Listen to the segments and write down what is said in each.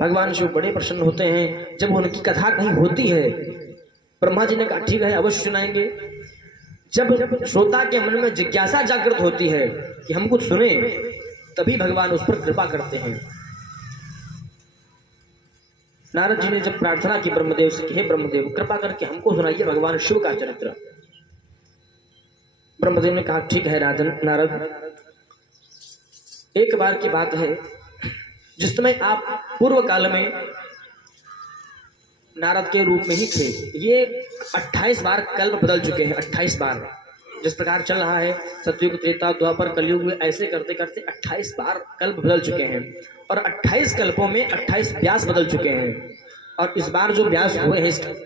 भगवान शिव बड़े प्रसन्न होते हैं जब उनकी कथा कहीं होती है। ब्रह्मा जी ने कहा ठीक है, अवश्य सुनाएंगे। जब श्रोता के मन में जिज्ञासा जागृत होती है कि हम कुछ सुने, तभी भगवान उस पर कृपा करते हैं। नारद जी ने जब प्रार्थना की ब्रह्मदेव से कि हे ब्रह्मदेव, कृपा करके हमको सुनाइए भगवान शिव का चरित्र। ब्रह्मदेव ने कहा ठीक है नारद, एक बार की बात है, जिस समय आप पूर्व काल में नारद के रूप में ही थे। ये 28 बार कल्प बदल चुके हैं, 28 बार। जिस प्रकार चल रहा है सतयुग, त्रेता, द्वापर, कलयुग में, ऐसे करते करते 28 बार कल्प बदल चुके हैं। और 28 कल्पों में 28 व्यास बदल चुके हैं। और इस बार जो व्यास हुए हैं इसके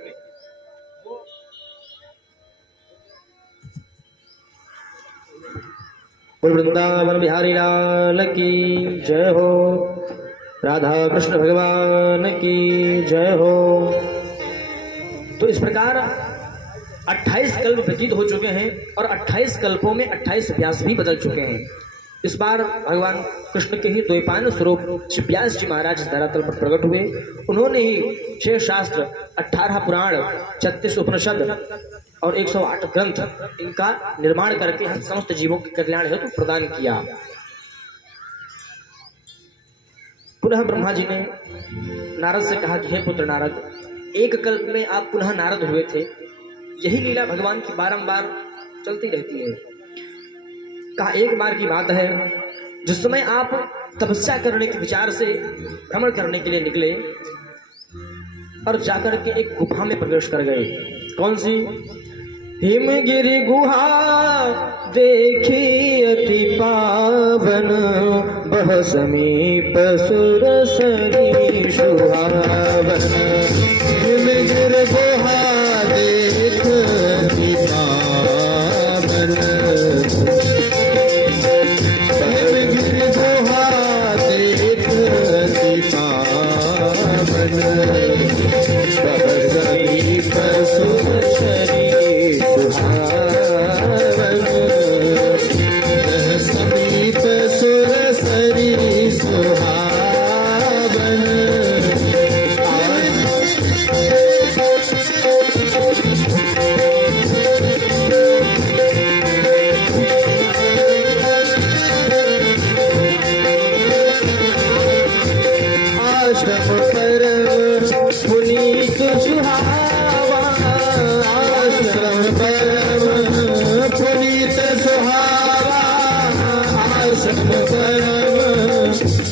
वृंदावन बिहारी लाल की जय हो, राधा कृष्ण भगवान की जय हो। तो इस प्रकार 28 कल्प व्यतीत हो चुके हैं और 28 कल्पों में 28 व्यास भी बदल चुके हैं। इस बार भगवान कृष्ण के ही द्वैपायन स्वरूप श्री व्यास जी महाराज इस धरातल पर प्रकट हुए। उन्होंने ही 6 शास्त्र, 18 पुराण, 36 उपनिषद और 108 ग्रंथ इनका निर्माण करके हम समस्त जीवों के कल्याण हेतु प्रदान किया। पुनः ब्रह्मा जी ने नारद से कहा कि हे पुत्र नारद, एक कल्प में आप पुनः नारद हुए थे। यही लीला भगवान की बारंबार चलती रहती है। कहा एक बार की बात है, जिस समय आप तपस्या करने के विचार से भ्रमण करने के लिए निकले और जाकर के एक गुफा में प्रवेश कर गए। कौन सी? हिमगिरि गुहा देखी अति पावन, बह समीप सुरसरी सुहावन। हिमगिरि गुहा देख अति पावन, हिमगिरि गुहा देख अति पावन, बह समीप सुरसरी समीप सुरसरी सुहावन। आश्रम परम पुनीत सुहावा, आश्रम परम पुनीत सुहावा, आश्रम परम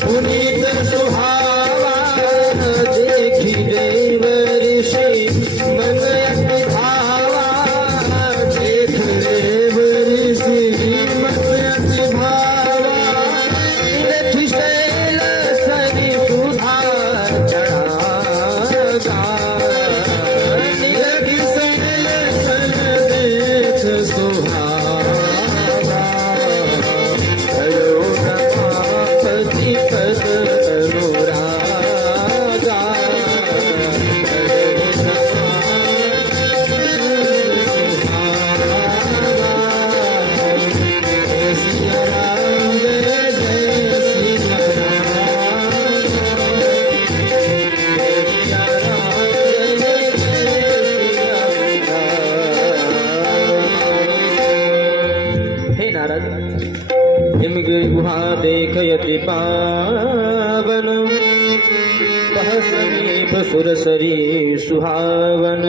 पुनीत सुहावा। देखी देव ऋषि मन अति भावा, देख देव ऋषि मन अति भावा। निरखि शैल सरि सुधा चढ़ागा, निरखि शैल सन देख सुहावा। भयो रमापति पद अनुरागा, भयो जय सिया राम, जय जय सिया राम, जय सिया राम, जय जय सिया राम। हे नारद, हिमगिरि गुहा देखयति पावन, बह समीप सुरसरी सुहावन।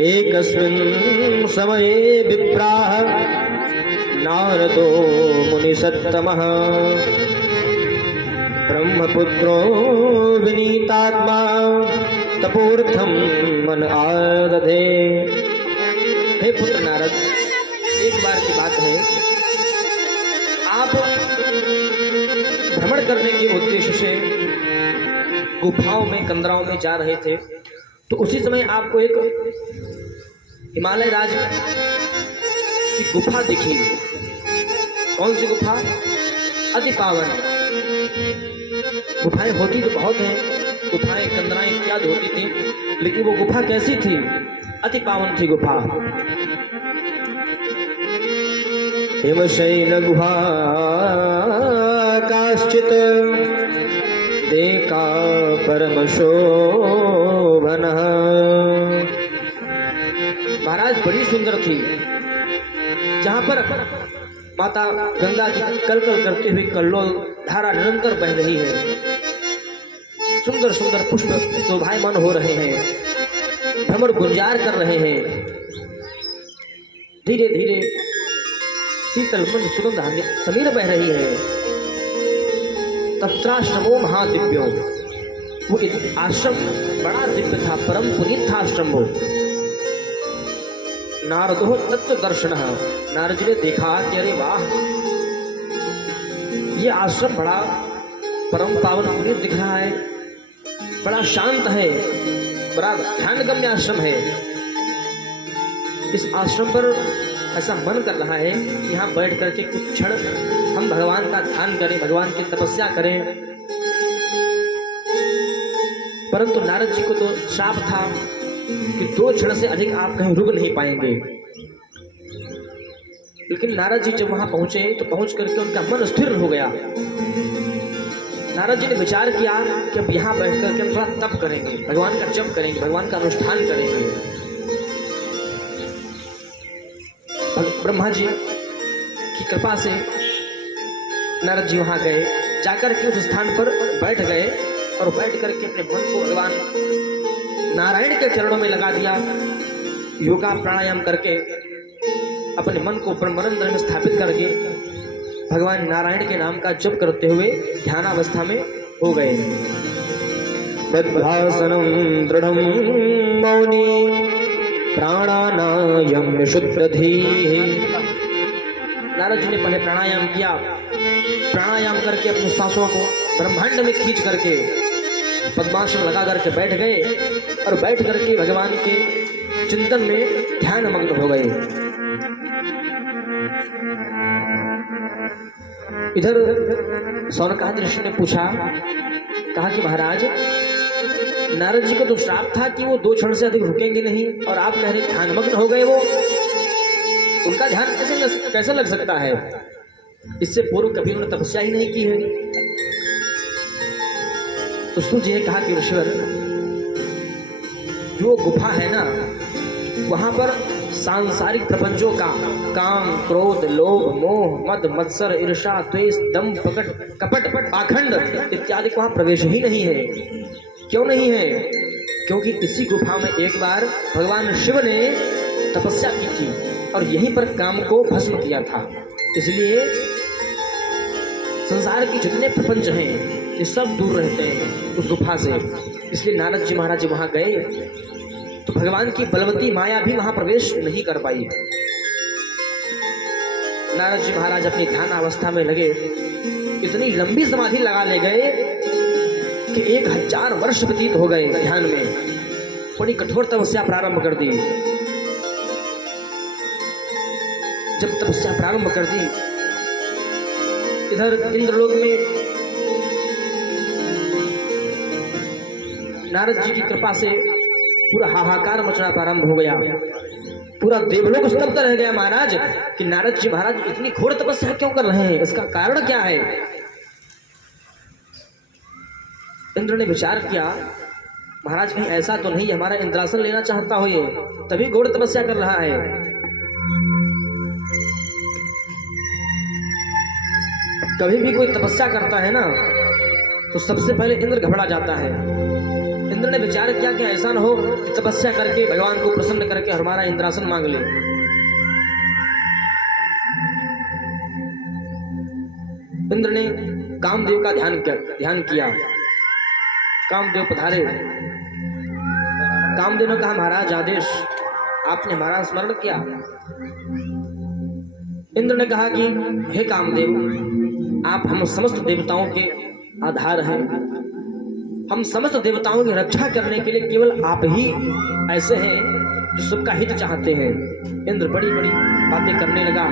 एकस्मिन् समये विप्राः नारदो मुनिसत्तमः, ब्रह्मपुत्रो विनीतात्मा तपोर्थम मन आदधे। हे पुत्र नारद, एक बार की बात है, आप भ्रमण करने के उद्देश्य से गुफाओं में, कंदराओं में जा रहे थे। तो उसी समय आपको एक हिमालय राज की गुफा दिखी। कौन सी गुफा? अति पावन। गुफाएं होती तो बहुत हैं, गुफाएं, कंदराएं इत्यादि होती थी, लेकिन वो गुफा कैसी थी? अति पावन थी गुफा। हिमशैल गुहा का प्राश्चित देखा परम शोभन। महाराज बड़ी सुंदर थी। जहां पर माता गंगा की कल कल करती हुई कल्लोल धारा निरंतर बह रही है, सुंदर सुंदर पुष्प शोभायमान हो रहे हैं, भ्रमर गुंजार कर रहे हैं, धीरे धीरे शीतल मंद सुगंध समीर बह रही है। तत्राश्रमो महादिव्यो, वो आश्रम बड़ा दिव्य था, परम पुनीत था आश्रम वो। नारदो तत्व दर्शन, नारद जी ने देखा कि अरे वाह, ये आश्रम बड़ा परम पावन पुनीत दिख रहा है, बड़ा शांत है, बड़ा ध्यानगम्य आश्रम है। इस आश्रम पर ऐसा मन कर रहा है कि यहाँ बैठ करके कुछ क्षण हम भगवान का ध्यान करें, भगवान की तपस्या करें। परंतु नारद जी को तो श्राप था कि 2 क्षण से अधिक आप कहीं रुक नहीं पाएंगे। लेकिन नारद जी जब वहां पहुंचे तो पहुंच करके उनका मन स्थिर हो गया। नारद जी ने विचार किया कि अब यहाँ बैठ करके हम थोड़ा तप करेंगे, भगवान का जप करेंगे, भगवान का अनुष्ठान करेंगे। ब्रह्मा जी की कृपा से नारद जी वहां गए, जाकर के उस स्थान पर बैठ गए और बैठ करके अपने मन को भगवान नारायण के चरणों में लगा दिया। योगा प्राणायाम करके अपने मन को ब्रह्मानंद में स्थापित करके भगवान नारायण के नाम का जप करते हुए ध्यानावस्था में हो गए। बद्धासनं दृढ़ं मौनी प्राणानायम शुद्धधीः। नारद जी ने पहले प्राणायाम किया, प्राणायाम करके अपनी सांसों को ब्रह्मांड में खींच करके पद्मासन लगा करके बैठ गए और बैठ करके भगवान के चिंतन में ध्यान मग्न हो गए। इधर सौनकादि ऋषि ने पूछा, कहा कि महाराज, नारद जी को तो श्राप था कि वो 2 क्षण से अधिक रुकेंगे नहीं, और आप कह रहे ध्यान मग्न हो गए, वो उनका ध्यान कैसे लग सकता है? इससे पूर्व कभी उन्होंने तपस्या ही नहीं की है। तो सूर्य जी ने कहा कि ऋषिवर, जो गुफा है ना, वहां पर सांसारिक प्रपंचों का काम, क्रोध, लोभ, मोह, मद, मत्सर, ईर्षा, द्वेष, दंभ, कपट, पाखंड इत्यादि वहां प्रवेश ही नहीं है। क्यों नहीं है? क्योंकि इसी गुफा में एक बार भगवान शिव ने तपस्या की थी और यहीं पर काम को भस्म किया था। इसलिए संसार के जितने प्रपंच हैं ये सब दूर रहते हैं उस गुफा से। इसलिए नारद जी महाराज वहां गए तो भगवान की बलवती माया भी वहां प्रवेश नहीं कर पाई। नारद जी महाराज अपनी ध्यान अवस्था में लगे, इतनी लंबी समाधि लगा ले गए कि 1000 वर्ष व्यतीत हो गए ध्यान में। बड़ी कठोर तपस्या प्रारंभ कर दी। जब तपस्या प्रारंभ कर दी, इधर इंद्रलोक में नारद जी की कृपा से पूरा हाहाकार मचना प्रारंभ हो गया। पूरा देवलोक स्तब्ध रह गया महाराज कि नारद जी महाराज इतनी घोर तपस्या क्यों कर रहे हैं, इसका कारण क्या है? इंद्र ने विचार किया, महाराज कहीं ऐसा तो नहीं हमारा इंद्रासन लेना चाहता हो, ये तभी घोर तपस्या कर रहा है। कभी भी कोई तपस्या करता है ना तो सबसे पहले इंद्र घबरा जाता है। इंद्र ने विचार किया कि ऐसा न हो कि तपस्या करके भगवान को प्रसन्न करके हमारा इंद्रासन मांग ले। इंद्र ने कामदेव का ध्यान किया। कामदेव पधारे। कामदेव ने कहा, महाराज आदेश, आपने हमारा स्मरण किया। इंद्र ने कहा कि हे कामदेव, आप हम समस्त देवताओं के आधार हैं। हम समस्त देवताओं की रक्षा करने के लिए केवल आप ही ऐसे हैं जो सबका हित चाहते हैं। इंद्र बड़ी बड़ी बातें करने लगा,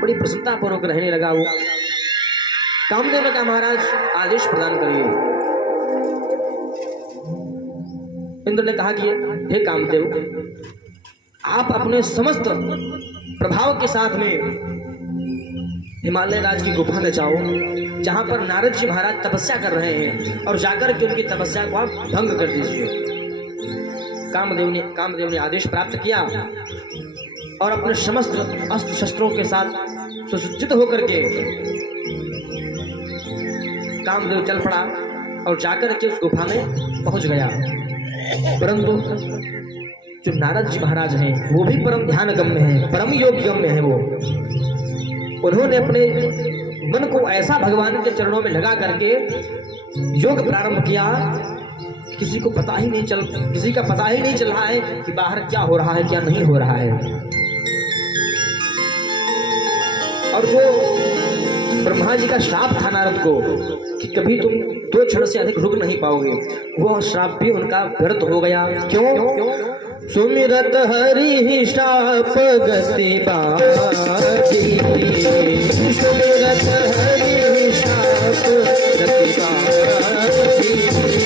बड़ी प्रसन्नता पूर्वक रहने लगा। वो कामदेव ने कहा, महाराज आदेश प्रदान करिए। इंद्र ने कहा कि हे कामदेव, आप अपने समस्त प्रभाव के साथ में हिमालय राज की गुफा में जाओ, जहां पर नारद जी महाराज तपस्या कर रहे हैं, और जाकर के उनकी तपस्या को आप भंग कर दीजिए। कामदेव ने आदेश प्राप्त किया और अपने समस्त अस्त्र शस्त्रों के साथ सुसज्जित होकर के कामदेव चल पड़ा और जाकर के उस गुफा में पहुंच गया। परंतु जो नारद जी महाराज हैं वो भी परम ध्यान गम्य हैं, परम योग गम्य हैं। वो उन्होंने अपने मन को ऐसा भगवान के चरणों में लगा करके योग प्रारंभ किया, किसी का पता ही नहीं चल रहा है कि बाहर क्या हो रहा है क्या नहीं हो रहा है। और जो ब्रह्मा जी का श्राप था नारद को कि कभी तुम 2 क्षण से अधिक रुक नहीं पाओगे, वो श्राप भी उनका व्यर्थ हो गया। क्यों? सुमिरत हरि श्राप गति बाधी, सुमिरत हरि श्राप गति बाधी,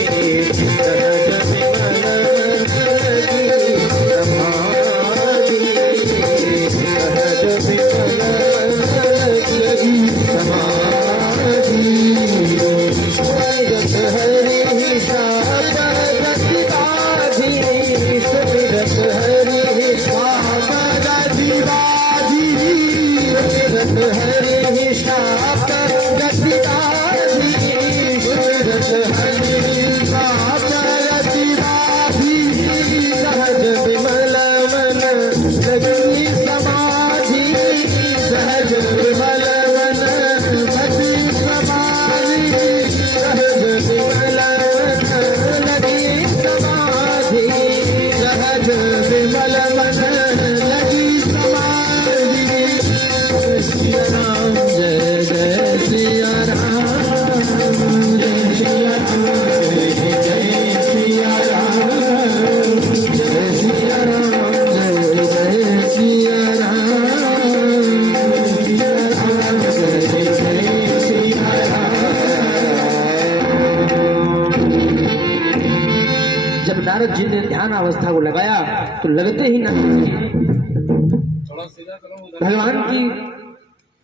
नारद जी ने ध्यान अवस्था को लगाया तो लगते ही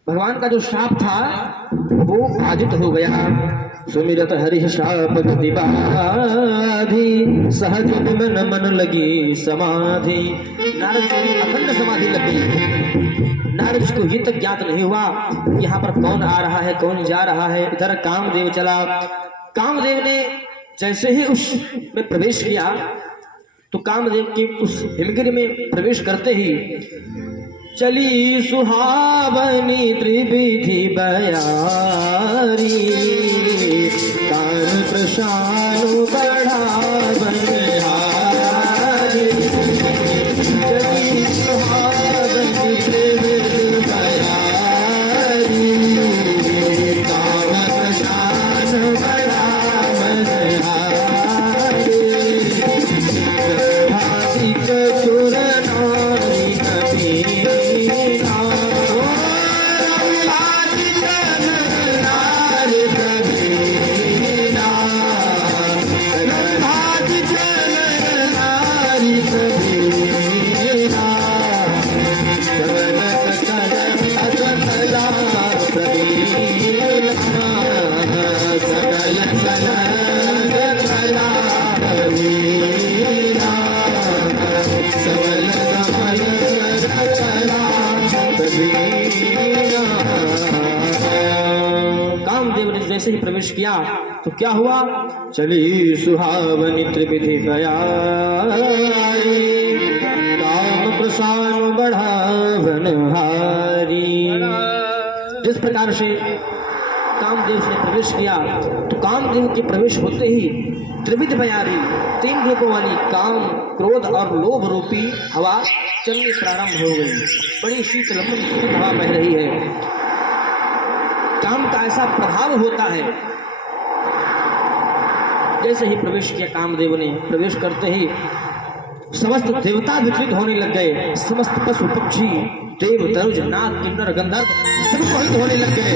भगवान का जो श्राप था वो बाधित हो गया। सुमिरत हरि श्राप गति बाधी, सहज मन लगी समाधि। नारद जी की अखंड समाधि लग गई। नारद जी को ये तक ज्ञात नहीं हुआ यहाँ पर कौन आ रहा है कौन जा रहा है। इधर कामदेव चला। कामदेव ने जैसे ही उस में प्रवेश किया तो कामदेव के उस हिमगिरी में प्रवेश करते ही चली सुहावनी त्रिविधि बयारी, कान प्रशानु बढ़ावनी हारी, चली सुहावनी त्रिविधि बयारी, कान प्रशानु बढ़ावनी हारी, भातिक सुर नारी नबीना, भातिक नारी नबीना, भातिक नारी नबीना, सवन सकल असकला प्रवीणा, सकल सकला प्रवीणा, सबल सबल सकला प्रवीणा। कामदेव ने जैसे ही प्रवेश किया तो क्या हुआ? चली सुहावनी त्रिविधि बयारी, काम प्रसाद बढ़ावन हारी। जिस प्रकार से कामदेव ने प्रवेश किया तो कामदेव के प्रवेश होते ही त्रिविध बयारी 3 रूपों वाली काम, क्रोध और लोभ रूपी हवा चलनी प्रारंभ हो गई। बड़ी शीतल हवा बह रही है। काम का ऐसा प्रभाव होता है। जैसे ही प्रवेश किया कामदेव ने, प्रवेश करते ही समस्त देवता विचलित होने लग गए। समस्त पशु पक्षी देव तरुज नाग किन्नर गंधर्व सब मोहित होने लग गए।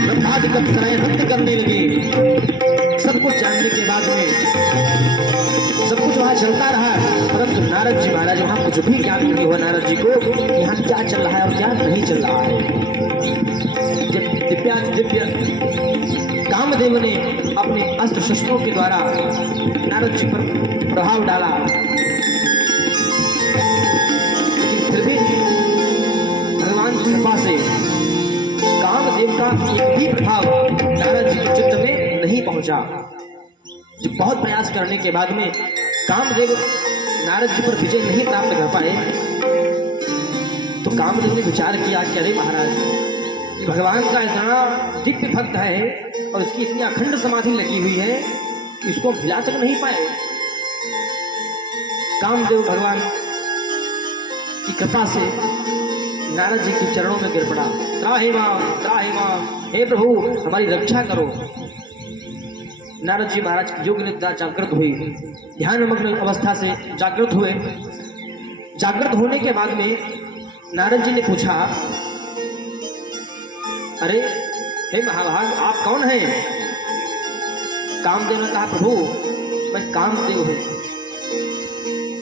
ब्रह्मादि अप्सराएं नृत्य करने लगी। सब कुछ जानने के बाद में सब कुछ वहाँ चलता रहा, परंतु नारद जी महाराज वहाँ कुछ भी ज्ञान नहीं हुआ नारद जी को यहाँ क्या चल रहा है और क्या नहीं चल रहा है। जब दिव्य कामदेव ने अपने अस्त्र शस्त्रों के द्वारा नारद जी पर प्रभाव डाला, लेकिन फिर भी भगवान की कृपा से कामदेव का एक भी प्रभाव नारद जी के चित्त में नहीं पहुंचा। जब बहुत प्रयास करने के बाद में कामदेव नारद जी पर विजय नहीं प्राप्त कर पाए, तो कामदेव ने विचार किया कि अरे महाराज, भगवान का इतना दिव्य भक्त है और इसकी इतनी अखंड समाधि लगी हुई है, इसको मिला तक नहीं पाए। कामदेव भगवान की कृपा से नारद जी के चरणों में गिर पड़ा। त्राहि मां, हे प्रभु हमारी रक्षा करो। नारद जी महाराज की योग निद्रा जागृत हुई, ध्यान मग्न अवस्था से जागृत हुए। जागृत होने के बाद में नारद जी ने पूछा, अरे हे महाभाग आप कौन हैं? कामदेव ने कहा, प्रभु मैं कामदेव हूं,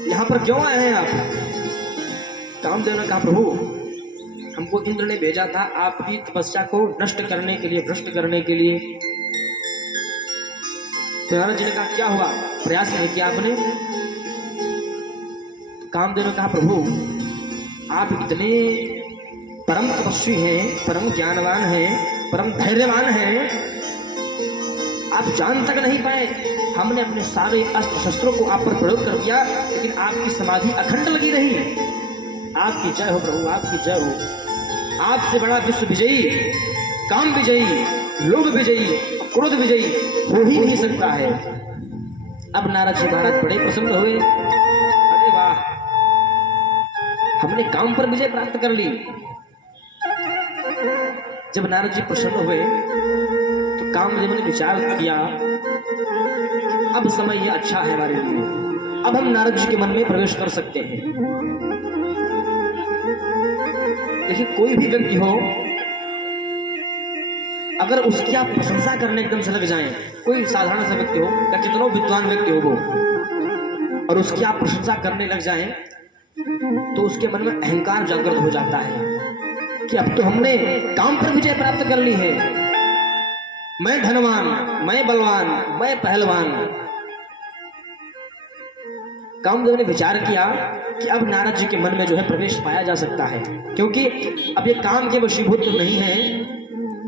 यहाँ पर क्यों आए हैं आप? कामदेव ने कहा, प्रभु हमको इंद्र ने भेजा था आपकी तपस्या को नष्ट करने के लिए, भ्रष्ट करने के लिए। तो नारद जी ने कहा, क्या हुआ, प्रयास नहीं किया आपने? कामदेव ने कहा, प्रभु आप इतने परम तपस्वी हैं, परम ज्ञानवान हैं, परम धैर्यवान हैं, आप जान तक नहीं पाए। हमने अपने सारे अस्त्र शस्त्रों को आप पर प्रयोग कर दिया, लेकिन आपकी समाधि अखंड लगी रही। आपकी जय हो प्रभु, आपकी जय हो। आपसे बड़ा विश्व विजयी, काम विजयी, लोभ विजयी, क्रोध विजयी हो ही नहीं सकता है। अब नारद जी महाराज बड़े प्रसन्न हुए। अरे वाह, हमने काम पर विजय प्राप्त कर ली। जब नारद जी प्रसन्न हुए तो कामदेव ने विचार किया, अब समय यह अच्छा है हमारे लिए, अब हम नारद जी के मन में प्रवेश कर सकते हैं। देखिए, कोई भी व्यक्ति हो, अगर उसकी आप प्रशंसा करने एकदम से लग जाएं, कोई साधारण सा व्यक्ति हो या कितना विद्वान व्यक्ति हो वो, और उसकी आप प्रशंसा करने लग जाएं, तो उसके मन में अहंकार जागृत हो जाता है कि अब तो हमने काम पर विजय प्राप्त कर ली है, मैं धनवान, मैं बलवान, मैं पहलवान। कामदेव ने विचार किया कि अब नारद जी के मन में जो है प्रवेश पाया जा सकता है, क्योंकि अब ये काम के वशीभूत तो नहीं है,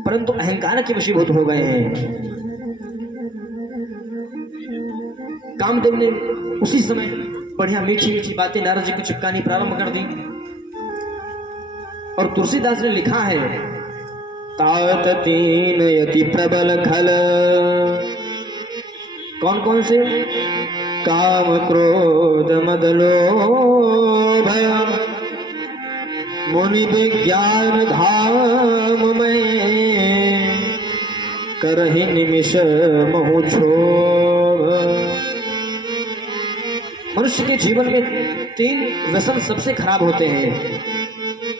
परंतु अहंकार के वशीभूत हो गए हैं। कामदेव ने उसी समय बढ़िया मीठी मीठी बातें नारद जी को चिपकानी प्रारंभ कर दी। और तुलसीदास ने लिखा है, तात तीन यति प्रबल खल, कौन कौन से? काम क्रोध मद लोभ, मुनि विज्ञान धाम में, करहि निमिष महु क्षोभ। मनुष्य के जीवन में 3 व्यसन सबसे खराब होते हैं,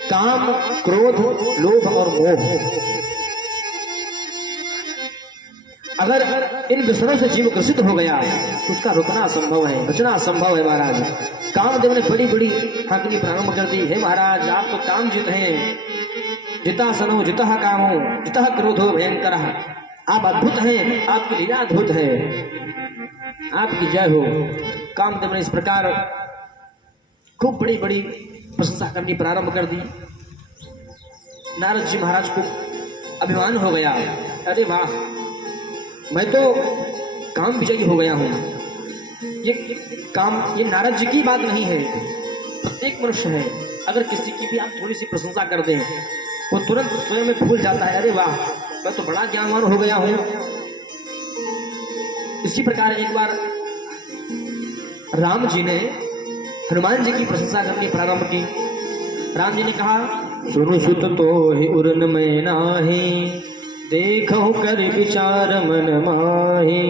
काम, क्रोध, लोभ और मोह। अगर इन व्यसनों से जीव ग्रसित हो गया तो उसका रुकना असंभव है, बचना असंभव है। महाराज कामदेव ने बड़ी बड़ी हाँकनी प्रारंभ कर दी, हे महाराज आप तो काम जीत हैं, जिता सनो जिता कामो जिता क्रोधो भयंकर, आप अद्भुत हैं, आपकी लीला अद्भुत है, आपकी जय हो। कामदेव ने इस प्रकार खूब बड़ी बड़ी प्रशंसा करनी प्रारंभ कर दी। नारद जी महाराज को अभिमान हो गया, अरे वाह, मैं तो काम विजयी हो गया हूं। ये नारद जी की बात नहीं है, प्रत्येक मनुष्य है, अगर किसी की भी आप थोड़ी सी प्रशंसा कर दें, वो तुरंत स्वयं में भूल जाता है, अरे वाह मैं तो बड़ा ज्ञानवान हो गया हूं। इसी प्रकार एक बार राम जी ने हनुमान जी की प्रशंसा करनी प्रारंभ की। राम जी ने कहा, सुनु सुत तो ही उरन में नाही, देखो कर विचार मन माही।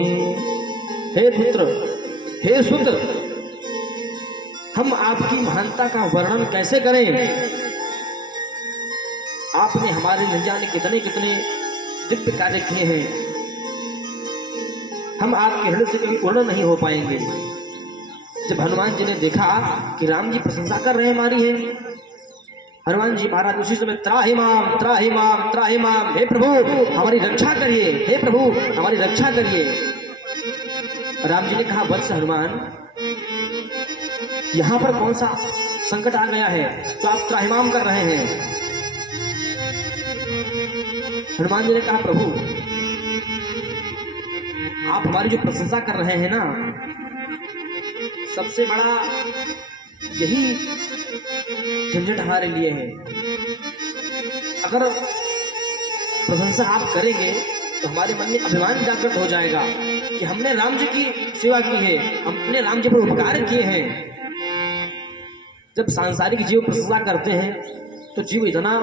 हे पुत्र, हे सुत, हम आपकी महानता का वर्णन कैसे करें? आपने हमारे न जाने कितने कितने दिव्य कार्य किए हैं, हम आपके हृदय से कभी पूर्ण नहीं हो पाएंगे। जब हनुमान जी ने देखा कि राम जी प्रशंसा कर रहे हैं हमारी है, हनुमान जी महाराज उसी समय त्राहि माम त्राहि माम त्राहि माम, हे प्रभु हमारी रक्षा करिए, हे प्रभु हमारी रक्षा करिए। राम जी ने कहा वत्स हनुमान, यहां पर कौन सा संकट आ गया है जो आप त्राहिमाम कर रहे हैं? हनुमान जी ने कहा प्रभु आप हमारी जो प्रशंसा कर रहे हैं ना, सबसे बड़ा यही झंझट हमारे लिए है। अगर प्रशंसा आप करेंगे तो हमारे मन में अभिमान जागृत हो जाएगा कि हमने राम जी की सेवा की है, हमने राम जी पर उपकार किए हैं। जब सांसारिक जीव प्रशंसा करते हैं तो जीव इतना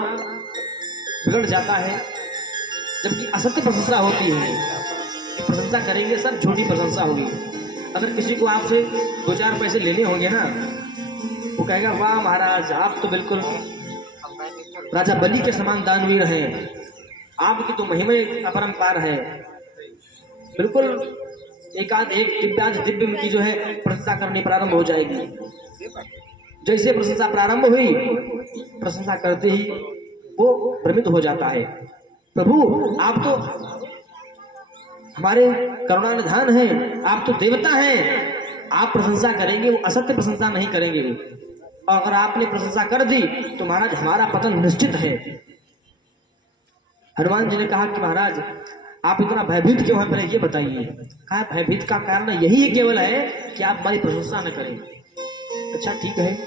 बिगड़ जाता है, जबकि असत्य प्रशंसा होती है। प्रशंसा करेंगे सब झूठी प्रशंसा होगी। अगर किसी को आपसे 2-4 पैसे लेने होंगे ना, वो कहेगा वाह महाराज आप तो बिल्कुल राजा बलि के समान दानवीर हैं, आपकी तो महिमा अपरंपार है। बिल्कुल एक दिव्य की जो है प्रशंसा करनी प्रारंभ हो जाएगी। जैसे प्रशंसा प्रारंभ हुई, प्रशंसा करते ही वो भ्रमित हो जाता है। प्रभु आप तो हमारे करुणानिधान हैं, आप तो देवता हैं, आप प्रशंसा करेंगे, वो असत्य प्रशंसा नहीं करेंगे। और अगर आपने प्रशंसा कर दी तो महाराज हमारा पतन निश्चित है। हनुमान जी ने कहा कि महाराज आप इतना भयभीत क्यों हैं, पहले ये बताइए। कहा भयभीत का कारण यही केवल है कि आप हमारी प्रशंसा न करें। अच्छा ठीक है।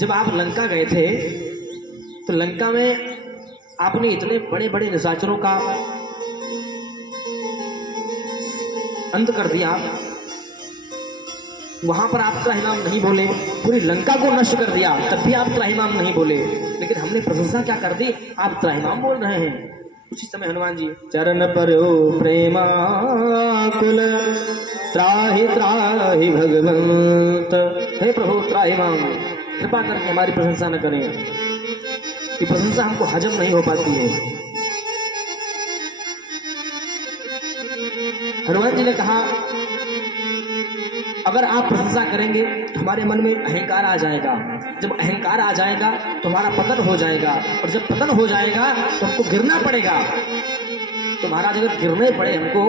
जब आप लंका गए थे तो लंका में आपने इतने बड़े बड़े निशाचरों का अंत कर दिया, वहां पर आप त्राहिमाम नहीं बोले, पूरी लंका को नष्ट कर दिया, तब भी आप त्राहिमाम नहीं बोले। लेकिन हमने प्रशंसा क्या कर दी, आप त्राहिमाम बोल रहे हैं। उसी समय हनुमान जी चरण पर्यो प्रेमाकुल त्राहि त्राहि भगवंत, हे प्रभु त्राहिमाम कृपा करके हमारी प्रशंसा न करें, कि प्रशंसा हमको हजम नहीं हो पाती है। हनुमान जी ने कहा अगर आप प्रशंसा करेंगे तो हमारे मन में अहंकार आ जाएगा, जब अहंकार आ जाएगा तो हमारा पतन हो जाएगा, और जब पतन हो जाएगा तो हमको गिरना पड़ेगा। तो महाराज अगर गिरने पड़े हमको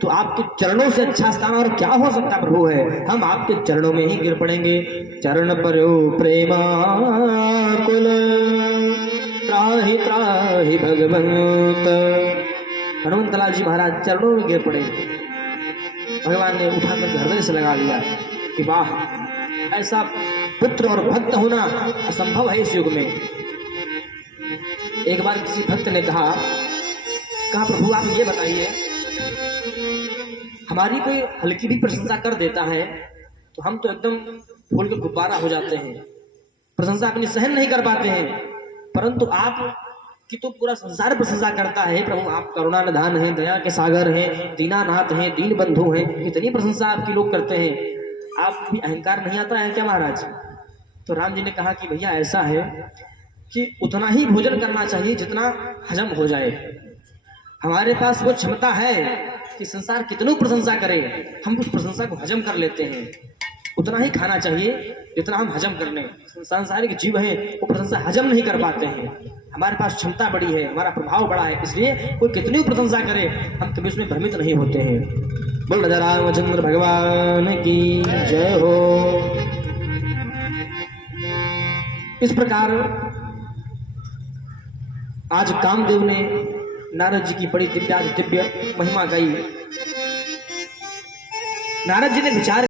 तो आपके चरणों से अच्छा स्थान और क्या हो सकता प्रभु है, हम आपके चरणों में ही गिर पड़ेंगे। चरण पर्यो प्रेमाकुल त्राहि त्राहि भगवंत। हनुमंतलाल जी महाराज चरणों में गिर पड़े। भगवान ने उठाकर हृदय से लगा लिया कि वाह ऐसा पुत्र और भक्त होना असंभव है इस युग में। एक बार किसी भक्त ने कहा प्रभु आप ये बताइए, हमारी कोई हल्की भी प्रशंसा कर देता है तो हम तो एकदम फूल के गुब्बारा हो जाते हैं, प्रशंसा अपनी सहन नहीं कर पाते हैं, परंतु आप कि तो पूरा संसार प्रशंसा करता है। प्रभु आप करुणानिधान हैं, दया के सागर हैं, दीनानाथ हैं, दीन बंधु हैं, कितनी प्रशंसा आपकी लोग करते हैं, आप भी अहंकार नहीं आता है क्या महाराज? तो राम जी ने कहा कि भैया ऐसा है कि उतना ही भोजन करना चाहिए जितना हजम हो जाए। हमारे पास वो क्षमता है कि संसार कितनों प्रशंसा करे, हम उस प्रशंसा को हजम कर लेते हैं। उतना ही खाना चाहिए जितना हम हजम कर लें। सांसारिक जीव हैं वो प्रशंसा हजम नहीं कर पाते हैं, हमारे पास क्षमता बड़ी है, हमारा प्रभाव बड़ा है, इसलिए कोई कितनी प्रशंसा करे हम कभी उसमें भ्रमित नहीं होते हैं। बोल राजा रामचंद्र भगवान की जय हो। इस प्रकार आज कामदेव ने नारद जी की बड़ी दिव्य महिमा गाई। नारद जी ने विचार